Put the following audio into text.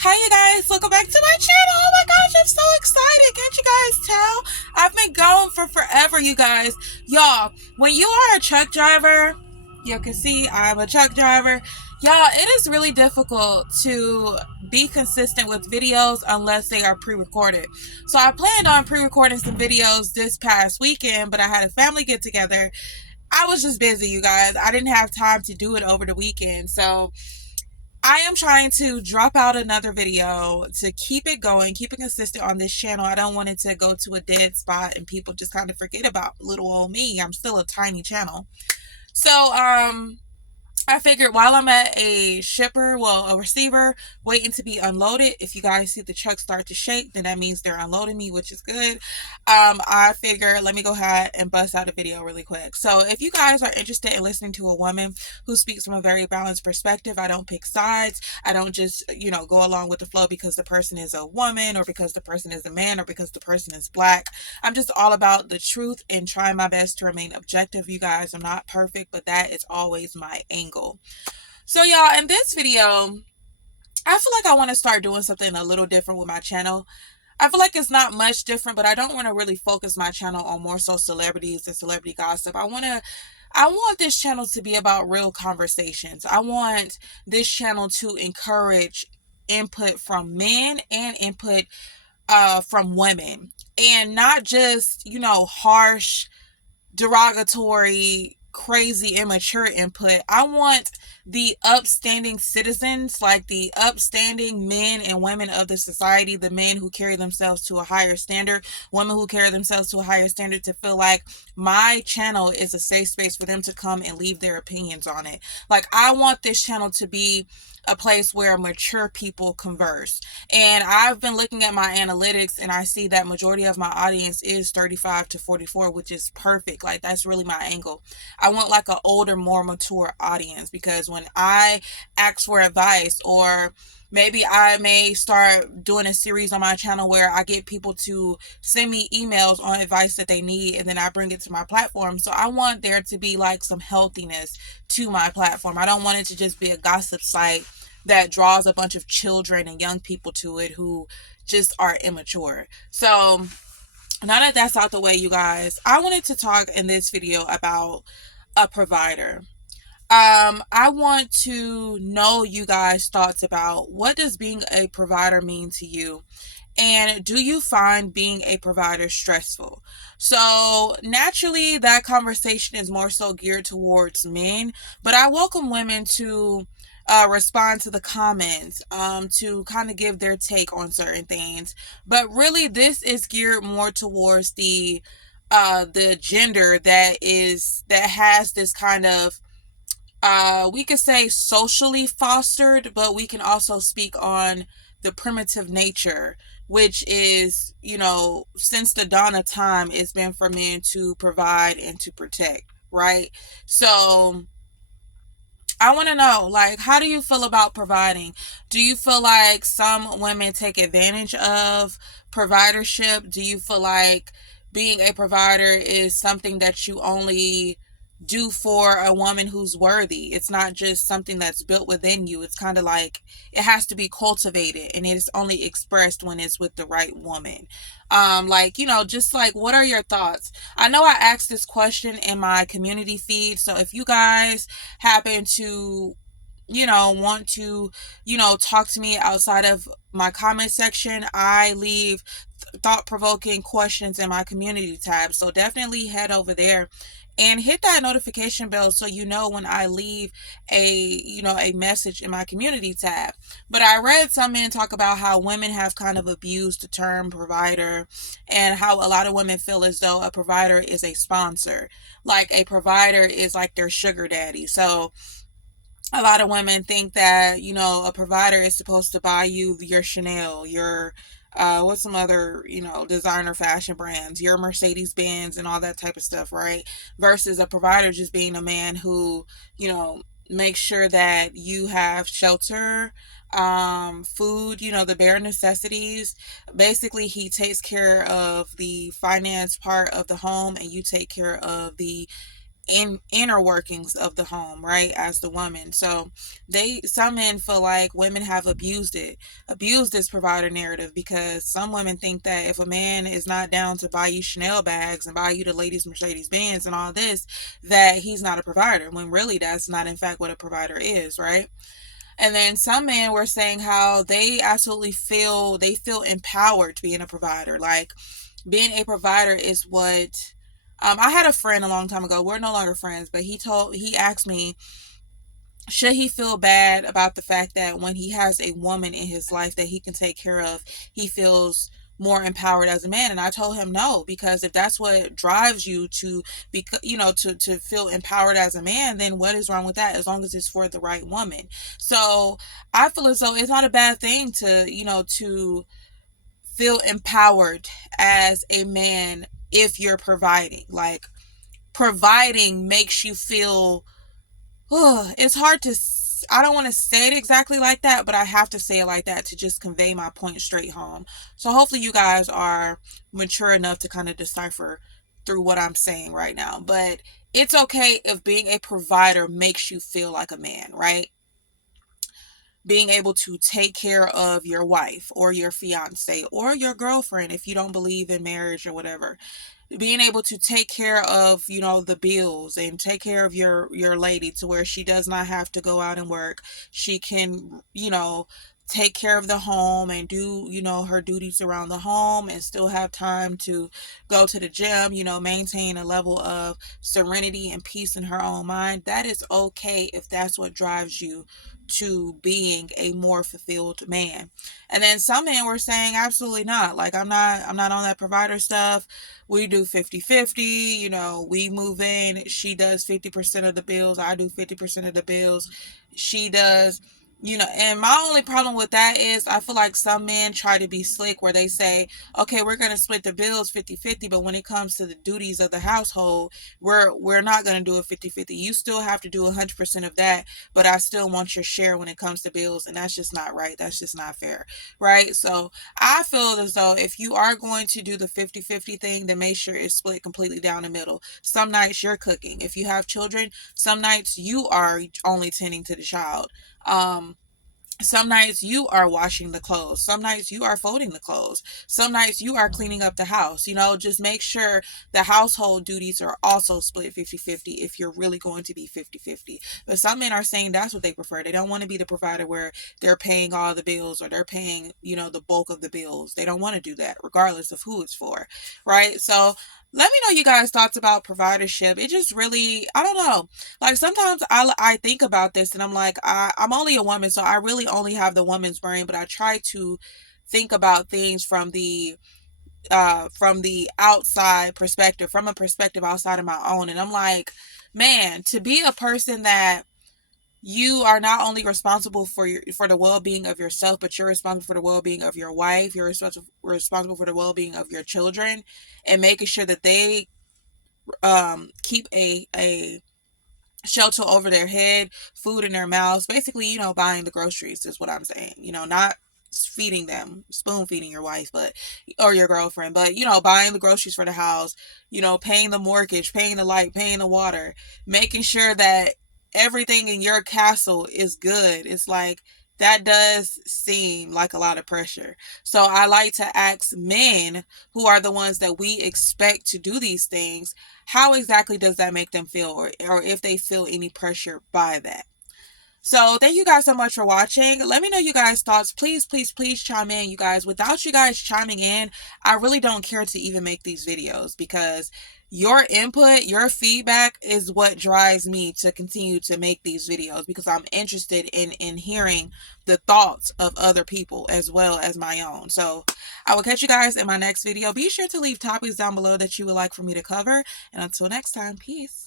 Hi, you guys. Welcome back to my channel. Oh my gosh, I'm so excited. Can't you guys tell? I've been going for forever, you guys. Y'all, when you are a truck driver, you can see I'm a truck driver. Y'all, it is really difficult to be consistent with videos unless they are pre-recorded. So I planned on pre-recording some videos this past weekend, but I had a family get together. I was just busy, you guys. I didn't have time to do it over the weekend. So I am trying to drop out another video to keep it going, keep it consistent on this channel. I don't want it to go to a dead spot and people just kind of forget about little old me. I'm still a tiny channel. So, I figured while I'm at a shipper, well, a receiver, waiting to be unloaded, if you guys see the truck start to shake, then that means they're unloading me, which is good. I figure let me go ahead and bust out a video really quick. So if you guys are interested in listening to a woman who speaks from a very balanced perspective, I don't pick sides. I don't just, go along with the flow because the person is a woman or because the person is a man or because the person is black. I'm just all about the truth and trying my best to remain objective, you guys. I'm not perfect, but that is always my angle. So, y'all, in this video, I feel like I want to start doing something a little different with my channel. I feel like it's not much different, but I don't want to really focus my channel on more so celebrities and celebrity gossip. I want this channel to be about real conversations. I want this channel to encourage input from men and input from women, and not just harsh, derogatory, crazy, immature input. I want the upstanding citizens, like the upstanding men and women of the society, the men who carry themselves to a higher standard, women who carry themselves to a higher standard, to feel like my channel is a safe space for them to come and leave their opinions on it. Like, I want this channel to be a place where mature people converse. And I've been looking at my analytics and I see that majority of my audience is 35 to 44, which is perfect. Like, that's really my angle. I want like an older, more mature audience, because when I ask for advice, or maybe I may start doing a series on my channel where I get people to send me emails on advice that they need, and then I bring it to my platform. So I want there to be like some healthiness to my platform. I don't want it to just be a gossip site that draws a bunch of children and young people to it who just are immature. So now that that's out the way, you guys, I wanted to talk in this video about a provider. I want to know you guys' thoughts about, what does being a provider mean to you? And do you find being a provider stressful? So naturally, that conversation is more so geared towards men, but I welcome women to respond to the comments, to kind of give their take on certain things. But really, this is geared more towards the gender that has this kind of, we could say, socially fostered, but we can also speak on the primitive nature, which is, since the dawn of time, it's been for men to provide and to protect, right? So I want to know, like, how do you feel about providing? Do you feel like some women take advantage of providership? Do you feel like being a provider is something that you only do for a woman who's worthy? It's not just something that's built within you. It's kind of like it has to be cultivated, and it is only expressed when it's with the right woman. Like, just like, what are your thoughts? I know I asked this question in my community feed, so if you guys happen to want to talk to me outside of my comment section, I leave thought-provoking questions in my community tab, so definitely head over there and hit that notification bell so you know when I leave a message in my community tab. But I read some men talk about how women have kind of abused the term provider, and how a lot of women feel as though a provider is a sponsor, like a provider is like their sugar daddy. So a lot of women think that, a provider is supposed to buy you your Chanel, your what's some other, designer fashion brands, your Mercedes Benz and all that type of stuff, right? Versus a provider just being a man who, makes sure that you have shelter, food, the bare necessities. Basically, he takes care of the finance part of the home, and you take care of the inner workings of the home, right, as the woman. So some men feel like women have abused this provider narrative, because some women think that if a man is not down to buy you Chanel bags and buy you the latest Mercedes Benz and all this, that he's not a provider, when really that's not in fact what a provider is, right? And then some men were saying how they absolutely feel empowered to being a provider. Like, being a provider is what I had a friend a long time ago. We're no longer friends, but he asked me, should he feel bad about the fact that when he has a woman in his life that he can take care of, he feels more empowered as a man. And I told him no, because if that's what drives you to be, to feel empowered as a man, then what is wrong with that, as long as it's for the right woman? So I feel as though it's not a bad thing to feel empowered as a man if you're providing. Like, providing makes you feel, it's hard to, I don't want to say it exactly like that, but I have to say it like that to just convey my point straight home. So hopefully you guys are mature enough to kind of decipher through what I'm saying right now. But it's okay if being a provider makes you feel like a man, right? Being able to take care of your wife or your fiance or your girlfriend, if you don't believe in marriage or whatever, being able to take care of the bills and take care of your lady to where she does not have to go out and work. She can take care of the home and do her duties around the home, and still have time to go to the gym, maintain a level of serenity and peace in her own mind. That is okay if that's what drives you to being a more fulfilled man. And then some men were saying absolutely not. Like, I'm not on that provider stuff. We do 50-50. We move in, she does 50% of the bills, I do 50% of the bills. She does, and my only problem with that is I feel like some men try to be slick, where they say, okay, we're going to split the bills 50-50, but when it comes to the duties of the household, we're not going to do it 50-50. You still have to do 100% of that, but I still want your share when it comes to bills, and that's just not right. That's just not fair, right? So I feel as though if you are going to do the 50-50 thing, then make sure it's split completely down the middle. Some nights you're cooking. If you have children, some nights you are only tending to the child. Some nights you are washing the clothes. Some nights you are folding the clothes. Some nights you are cleaning up the house. Just make sure the household duties are also split 50-50 if you're really going to be 50-50. But some men are saying that's what they prefer. They don't want to be the provider where they're paying all the bills, or they're paying, the bulk of the bills. They don't want to do that, regardless of who it's for, right? So let me know you guys' thoughts about providership. It just really, I don't know. Like, sometimes I think about this and I'm like, I'm only a woman, so I really only have the woman's brain, but I try to think about things from the outside perspective, from a perspective outside of my own. And I'm like, man, to be a person that you are not only responsible for the well-being of yourself, but you're responsible for the well-being of your wife, you're responsible for the well-being of your children, and making sure that they keep a shelter over their head, food in their mouths, basically, buying the groceries is what I'm saying. Not feeding them, spoon feeding your wife, or your girlfriend, but buying the groceries for the house, paying the mortgage, paying the light, paying the water, making sure that everything in your castle is good. It's like, that does seem like a lot of pressure. So I like to ask men, who are the ones that we expect to do these things, how exactly does that make them feel, or if they feel any pressure by that. So thank you guys so much for watching. Let me know you guys' thoughts. Please, please, please chime in, you guys. Without you guys chiming in, I really don't care to even make these videos, because your input, your feedback is what drives me to continue to make these videos, because I'm interested in hearing the thoughts of other people as well as my own. So I will catch you guys in my next video. Be sure to leave topics down below that you would like for me to cover. And until next time, peace.